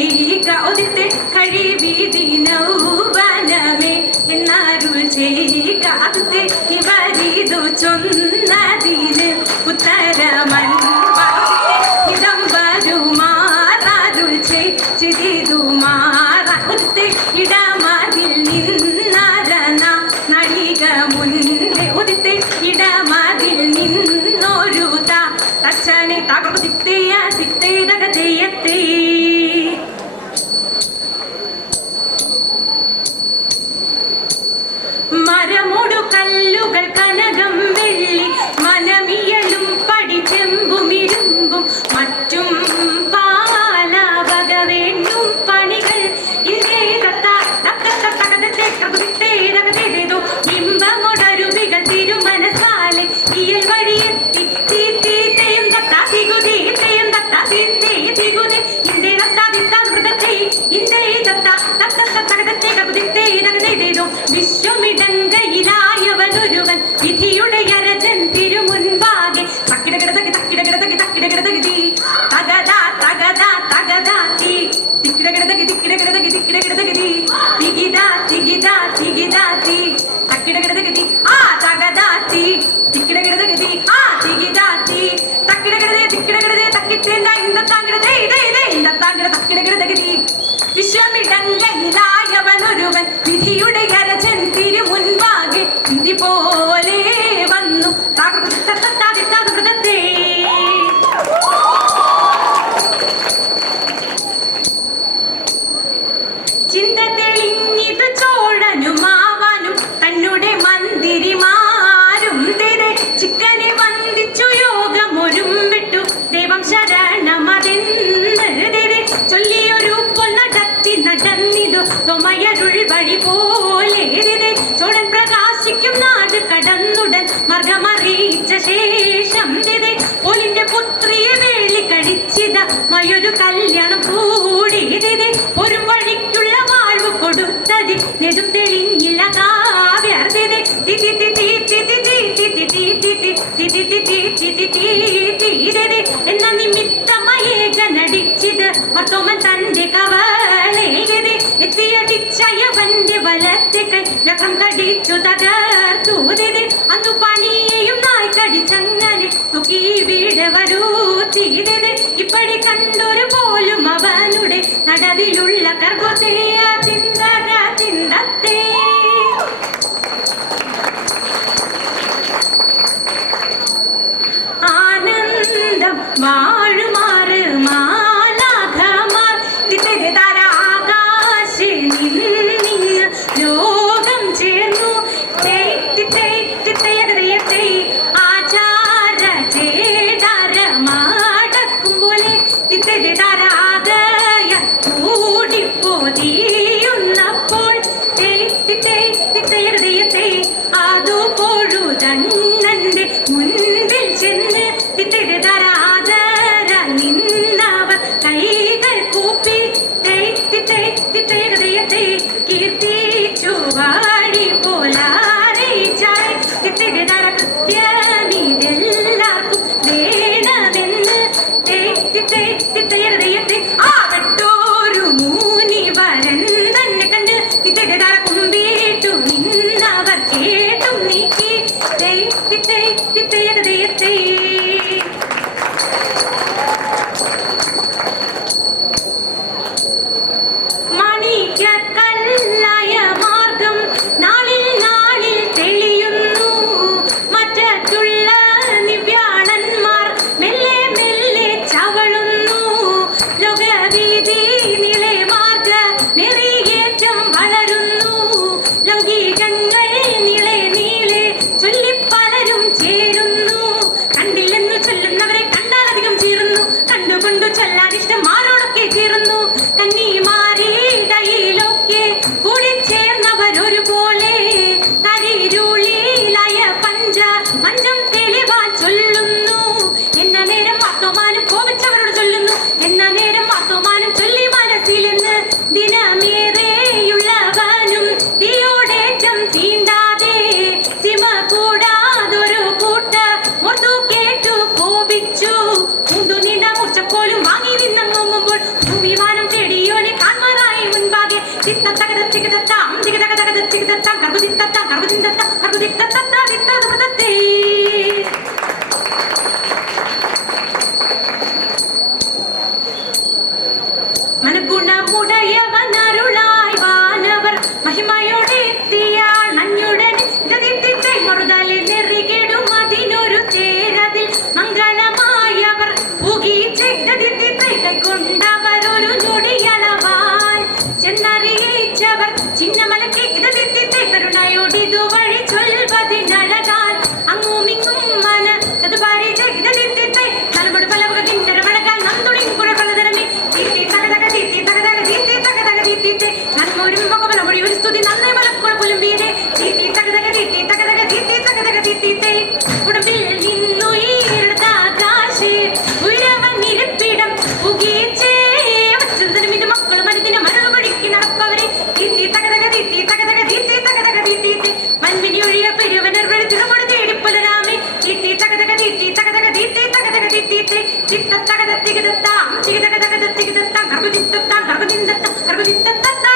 ചെയ്യുക ഒതിത്തെ കഴിവീതിനൗവനമേ എന്നരുൾ ചെയ്യുക അതിത്തെ ഇവരിതു ചൊന്നതിന് ഉത്തരമൻ ഇതം വരുമാറരുൾ ചെയ്തിതുമാറ ഒതിത്തെ ഇടമതിൽ നിന്നരന നടിക മുന്നേ ഒതിത്തെ ഇടമതിൽ നിന്നൊരു തച്ചനെ തകർന്നു തിത്തയ തിത്തേതക തെയ്യത്തേ മരമോടു കല്ലുകൾ കനകം വെള്ളി മനമിയലും പടിച്ചെമ്പുമിരുമ്പും മറ്റും പാലവക വേണ്ടും പണികൾ ഇമ്പമൊടരുവികൾ തിരുമനസാലെ ഇയൽ വഴിയെത്തി തീത്തേയും തത്താ തികുതി ഇത്തയും തത്താ തീത്തേ തികുതി ഇന്ദേ തത്താ തിത്താ മൃതത്തെ ഇന്ദേ തത്താ തത്ത തകതത്തെ കകുതിത്തേ തകതേതോ വിശ്വമിടങ്കയിലായവനൊരുവൻ വിധിയുടെ അരജൻ തിരുമുൻപാകെ തക്കിടകിടതകി തക്കിടകിടതകി തക്കിടകിടതകി തീ തകതാ തകതാ തകതാ തീ തിക്കിടകിടതകി തിക്കിടകിടതകി തിക്കിടകിടതകി തീ തികിതാ തികിതാ തികിതാ തീ തക്കിടകിടതകി തീ ആ തകതാ തീ തിക്കിടകിടതകി തീ ആ തികിതാ തീ തക്കിടകിടതേ തിക്കിടകിടതേ തക്കിത്തേണ്ട ഇന്തത്താങ്കിടതേ ഇതേ ഇതേ ഇന്തത്താങ്കിട തക്കിടകിടതകി തീ വിശ്വമിടങ്കയിലായവനൊരുവൻ വിധിയുടെ അരജൻ തിരുമുൻപാകെ വിധി പോലെ വന്നു മൃതത്തെ ചിന്ത തെളിഞ്ഞിതു ചോഴനുമാവാനും തന്നെ മന്ദിരിമാരും തേരെ ചിക്കനെ വന്ദിച്ചു യോഗമൊരും വിട്ടു ദൈവം ശരണമതെന്ന് ചൊല്ലിയൊരു പൊൽ നടന്നിതു തൊമയരുൾ വഴി പോലെ ചോടൻ പ്രകാശിക്കും നാട് കടന്നുടൻ മാർഗമറിയിച്ച ശേഷം പോലിന്റെ പുത്രിയെ വേളി കടിച്ചിത മയൊരു കല്യാണം കൂടി ഒരു വഴിക്കുള്ള വാഴ്വ് കൊടുത്തത് നെടും തെളിഞ്ഞില്ല കാവ്യർദ്ദ എന്ന നിമിത്തമയേക നടിച്ചിത് മർത്തോമൻ തന്റെ കവളെ എത്തിയടിച്ചയവന്റെ വലത്തെ കൈ ലക്ഷം കടിച്ചു തകർത്തു അന്നു പണിയെയും നായ് കടിച്ചങ്ങനെ തുകി വീട് വരൂത്തി ഇപ്പടി കണ്ടൊരു പോലും അവനുടെ നടതിലുള്ള കർഗോതയ ചിന്തക ചിന്തത്തെ ആനന്ദം വാഴുമാറ് മാലാഖമാർ ആകാശി നിന്നിങ്ങ് രോഗം ചേർന്നു ആചാര ചേടാരമാടക്കും പോലെ തിത്തരാകയ കൂടിപ്പോതിയുന്നപ്പോൾ തിത്തയത്തെ അതു പൊഴുതണ്ണന്റെ മുൻപിൽ ചെന്ന് തിത്തരാദര നിന്നവർ കൈകൾ കൂപ്പി തിത്തയത്തെ കീർത്തിച്ചു വാടി പോലാറിച്ചായി തിത്തര കൃത്യമിതെല്ലാവർക്കും വേണമെന്ന് തിത്തയത്തെ ആകട്ടോരു മൂനി വരൻ തന്നെ കണ്ട് തിത്തര കുമ്പിട്ടു നിന്നവർ കേട്ടും നീക്കി തിത്തയത്തെ മണിക്കല്ലായി തികതത്താം തികതകതകത തികതത്താം കർബുദിത്തത്താം കർബുദിത്തത്താം കർബുദിത്തത്താ ദിത്തതേ മനഗുണമുടയവൻ അരുളായി വാനവർ മഹിമയോടെ എത്തിയാൾ നഞ്ഞുടനെ ദതിത്തിത്തെ മറുതലെ നെറികെടും അതിനൊരു തേരതിൽ മംഗളമായവർ പുകീച്ചെ ദതിത്തിത്തെ കൈകൊണ്ടവർ ഒരു ഞൊടിയളവാൽ ചെന്നറിയിച്ചവർ ചിന്നമലക്ക് ദതിത്തിത്തെ കരുണയോടിതു വഴി ചൊൽവതിനഴകാൽ അങ്ങുമിങ്ങും മന ചതുപാരി ദതിത്തിത്തെ തലമുടി പലവക കിണ്ടരവഴകാൽ നന്ദുടിൻ കുഴപ്പലതരമേ നന്മൊരു മുഖമലമൊഴി ഒരു സ്തുതി നന്നേ മലക്കുഴ പുലുമ്പിയതേ തീത്തി തകതക തീത്തി തകതക തീത്തി തകതക തീത്തേ ഉടമ്പിൽ നിന്നുയർന്ന ആകാശേ ഉയരവൻ ഇരിപ്പിടം പുകീച്ചേ വച്ചതിനും ഇത് മക്കളും മരുതിന് മരളു വഴിക്ക് നടപ്പവരെ തീത്തി തകതക തീത്തി തകതക തീത്തി തകതക തീത്തേ മൻമിനി ഒഴിയ പെരുവനർ തിരുമുടി തേടിപ്പുലരാമേ തീത്തി തകതക തീത്തി തകതക തീത്തി തകതക തീത്തേ ചിത്ത തകത തികതത്താം തികതക തകത തികതത്താം കർബുദിത്തത്താം കർബുദിത്തത്താം കർബുദിത്തത്താ